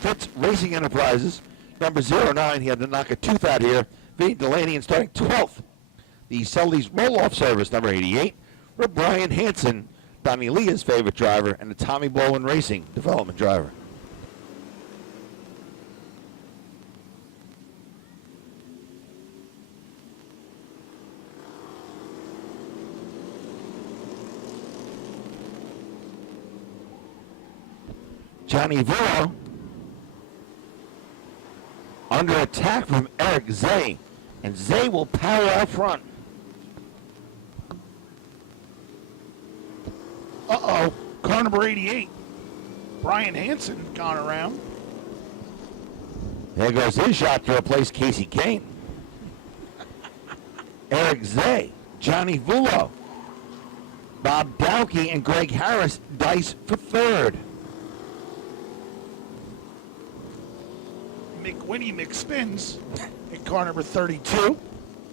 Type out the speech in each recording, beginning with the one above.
Fitz Racing Enterprises, number 09. He had to knock a tooth out here. Vinny Delaney in starting 12th. The Sully's roll-off service, number 88. For Brian Hansen, Donnie Leah's favorite driver, and the Tommy Bolin Racing development driver. Johnny Villa under attack from Eric Zay, and Zay will power out front. Uh-oh, car number 88. Brian Hansen gone around. There goes his shot to replace Casey Kane. Eric Zay, Johnny Vullo, Bob Dowkey, and Greg Harris dice for third. McWinnie McSpins in car number 32.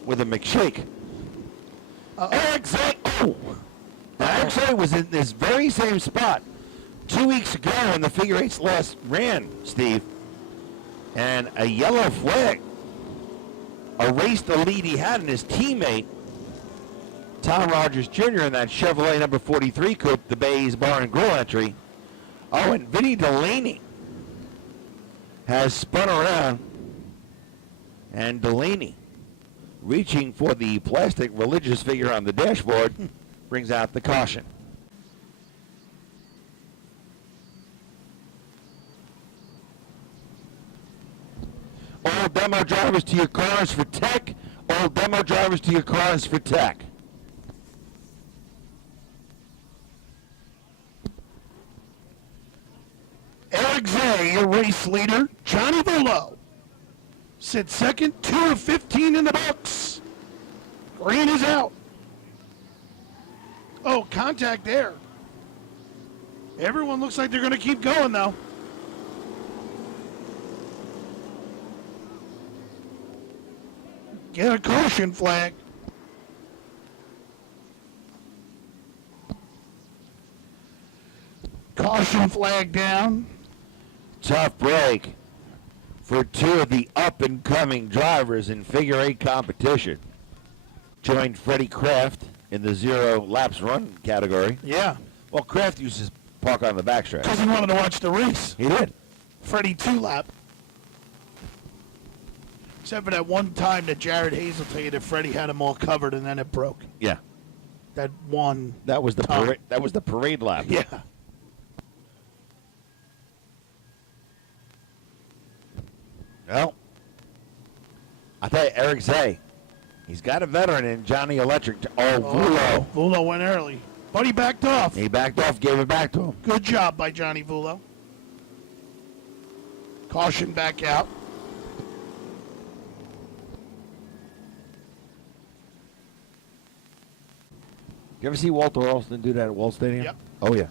With a McShake. Eric Zay, Now, Eric Zay was in this very same spot 2 weeks ago when the figure eights last ran, Steve. And a yellow flag erased the lead he had in his teammate, Tom Rogers Jr. in that Chevrolet number 43 coupe, the Bay's Bar and Grill entry. Oh, and Vinny Delaney has spun around, and Delaney, reaching for the plastic religious figure on the dashboard, brings out the caution. All demo drivers to your cars for tech. All demo drivers to your cars for tech. Eric Zay, your race leader. Johnny Vullo sits second, 2 of 15 in the books. Green is out. Oh, contact there. Everyone looks like they're going to keep going, though. Get a caution flag. Caution flag down. Tough break for two of the up-and-coming drivers in figure eight competition. Joined Freddie Kraft in the 0 laps run category. Yeah. Well, Kraft used to park on the backstretch. Because he wanted to watch the race. He did. Freddie 2-lap. Except for that one time that Jared Hayes will tell you that Freddie had them all covered and then it broke. Yeah. That one. That was the parade. That was the parade lap. Yeah. Well, I tell you, Eric Zay, he's got a veteran in Johnny Electric. Vullo. Vullo went early. But he backed off. He backed off, gave it back to him. Good job by Johnny Vullo. Caution back out. You ever see Walter Alston do that at Walt Stadium? Yep. Oh, yeah.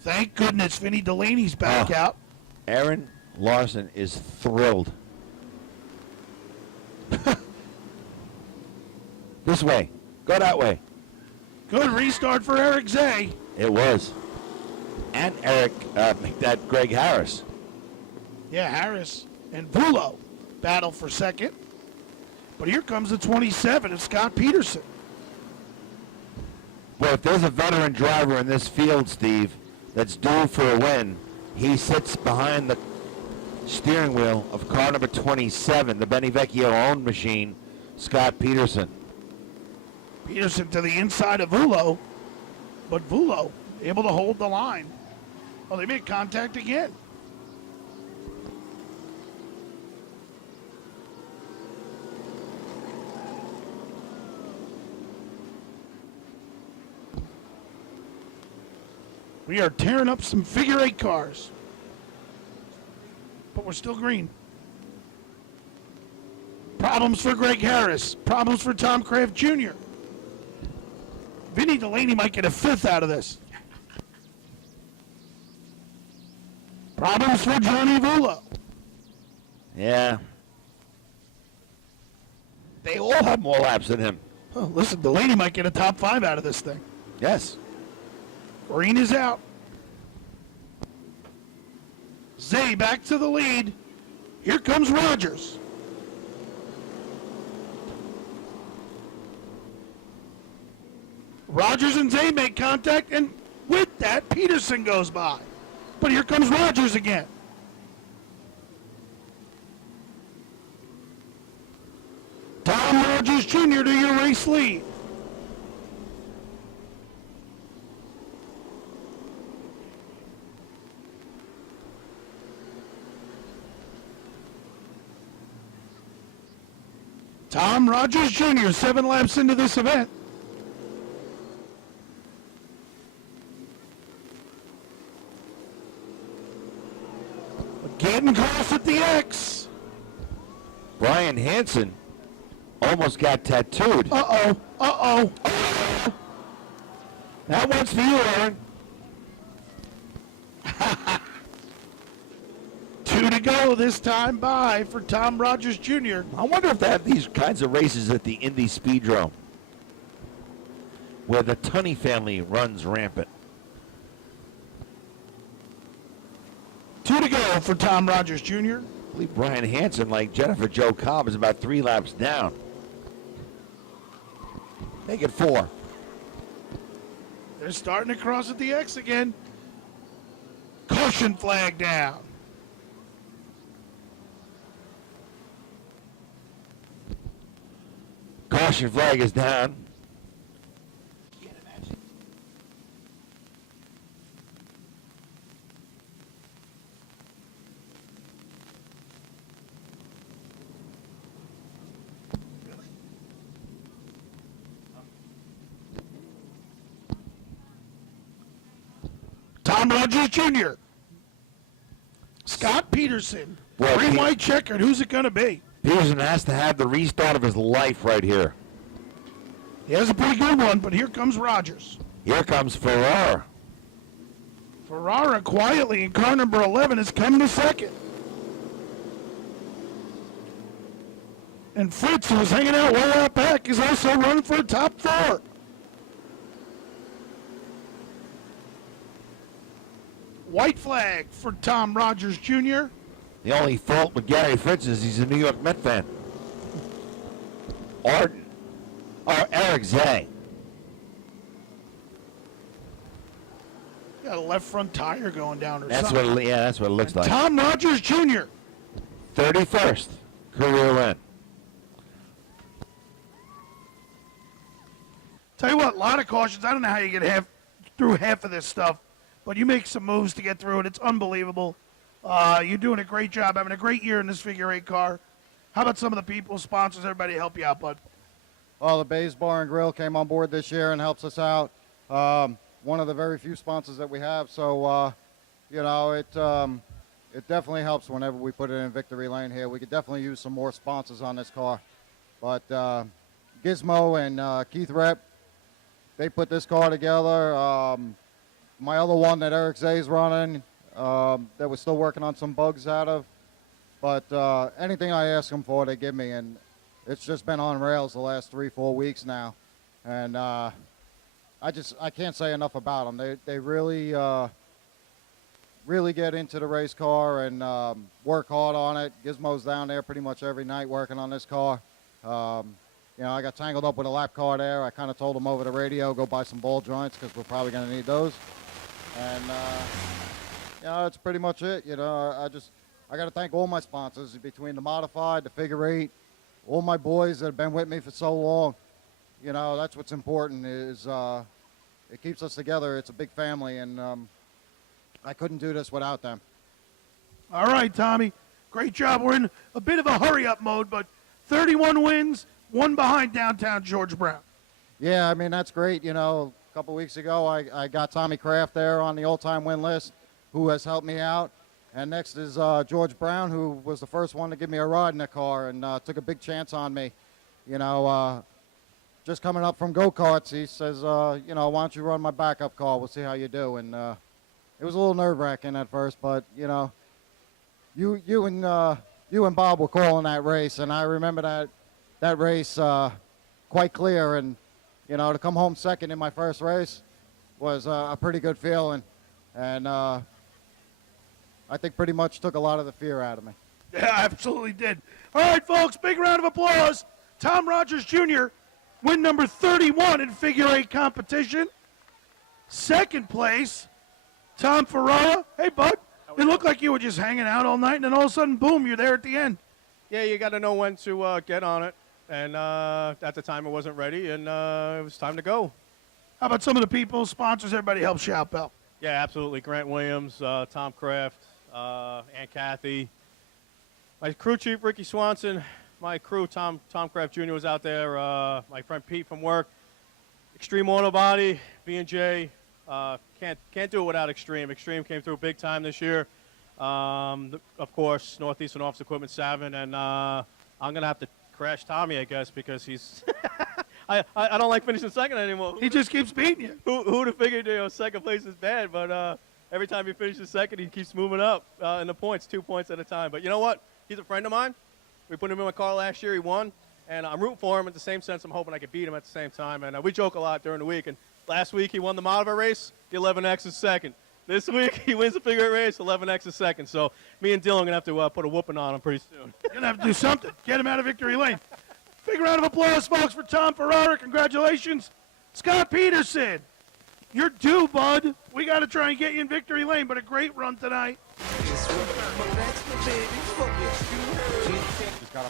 Thank goodness Vinny Delaney's back out. Aaron Larson is thrilled. This way. Go that way. Good restart for Eric Zay. It was. And that Greg Harris. Yeah, Harris and Vullo battle for second. But here comes the 27 of Scott Peterson. Well, if there's a veteran driver in this field, Steve, that's due for a win, he sits behind the steering wheel of car number 27, the Benny Vecchio-owned machine, Scott Peterson. Peterson to the inside of Vullo, but Vullo able to hold the line. Oh, they made contact again. We are tearing up some figure eight cars. But we're still green. Problems for Greg Harris. Problems for Tom Kraft Jr. Vinny Delaney might get a fifth out of this. Problems for Johnny Vullo. Yeah. They all have more laps than him. Oh, listen, Delaney might get a top 5 out of this thing. Yes. Green is out. Zay back to the lead. Here comes Rogers. Rogers and Zay make contact, and with that, Peterson goes by. But here comes Rogers again. Tom Rogers Jr. to your race lead. Tom Rogers Jr., 7 laps into this event. Getting close at the X. Brian Hansen almost got tattooed. Uh-oh. That one's for you, Aaron. 2 to go this time by for Tom Rogers Jr. I wonder if they have these kinds of races at the Indy Speedrome, where the Tunney family runs rampant. 2 to go for Tom Rogers Jr. I believe Brian Hansen, like Jennifer Jo Cobb, is about 3 laps down. Make it 4. They're starting to cross at the X again. Caution flag down. Caution flag is down. Tom Rogers Jr. Scott Peterson. Well, Green, white, checkered. Who's it going to be? Peterson has to have the restart of his life right here. He has a pretty good one, but here comes Rogers. Here comes Ferrara. Ferrara quietly in car number 11 is coming to second. And Fritz, who was hanging out way out back, is also running for a top 4. White flag for Tom Rogers Jr. The only fault with Gary Fritz is he's a New York Met fan. Or Eric Zay. Got a left front tire going down or That's something. that's what it looks like. Tom Rogers Jr. 31st career win. Tell you what, a lot of cautions. I don't know how you get through half of this stuff, but you make some moves to get through it. It's unbelievable. You're doing a great job, having a great year in this figure 8 car. How about some of the people, sponsors, everybody help you out, bud? Well, the Bays Bar and Grill came on board this year and helps us out. One of the very few sponsors that we have, so it definitely helps whenever we put it in victory lane here. We could definitely use some more sponsors on this car, but Gizmo and Keith Rep, they put this car together. My other one that Eric Zay's running, that we're still working on some bugs out of, but anything I ask them for, they give me, and it's just been on rails the last 3-4 weeks now, and I can't say enough about them. They really get into the race car and work hard on it. Gizmo's down there pretty much every night working on this car. I got tangled up with a lap car there. I kind of told him over the radio, go buy some ball joints because we're probably going to need those. And that's pretty much it. I got to thank all my sponsors between the modified, the figure 8, all my boys that have been with me for so long. That's what's important is it keeps us together. It's a big family, and I couldn't do this without them. All right, Tommy. Great job. We're in a bit of a hurry-up mode, but 31 wins, 1 behind downtown George Brown. Yeah, I mean, that's great. A couple weeks ago, I got Tommy Kraft there on the all-time win list, who has helped me out. And next is George Brown, who was the first one to give me a ride in the car and took a big chance on me. Just coming up from go-karts, he says, why don't you run my backup car? We'll see how you do. And it was a little nerve-wracking at first, but, you and Bob were calling that race, and I remember that that race quite clear. And, you know, to come home second in my first race was a pretty good feeling. And I think pretty much took a lot of the fear out of me. Yeah, absolutely did. All right, folks, big round of applause. Tom Rogers Jr., win number 31 in figure 8 competition. Second place, Tom Ferrara. Hey, bud, it looked like you were just hanging out all night, and then all of a sudden, boom, you're there at the end. Yeah, you got to know when to get on it. And at the time, it wasn't ready, and it was time to go. How about some of the people, sponsors, everybody helps you out, pal? Yeah, absolutely. Grant Williams, Tom Kraft, Aunt Kathy. My crew chief, Ricky Swanson. My crew, Tom Kraft Jr. was out there. My friend Pete from work. Extreme Auto Body, B&J. Can't do it without Extreme. Extreme came through big time this year. Of course, Northeastern Office Equipment Savin, and I'm going to have to crash Tommy, I guess, because he's I don't like finishing second anymore. He just keeps beating you. Who'd have figured, you know, second place is bad, but every time he finishes second, he keeps moving up in the points, 2 points at a time. But you know what? He's a friend of mine. We put him in my car last year. He won, and I'm rooting for him at the same sense. I'm hoping I could beat him at the same time. And we joke a lot during the week. And last week, he won the Malva race. The 11X is second. This week, he wins the figure 8 race. 11X is second. So me and Dylan are going to have to put a whooping on him pretty soon. You're going to have to do something. Get him out of victory lane. Big round of applause, folks, for Tom Ferrara. Congratulations. Scott Peterson, you're due, bud. We got to try and get you in victory lane, but a great run tonight. Just got a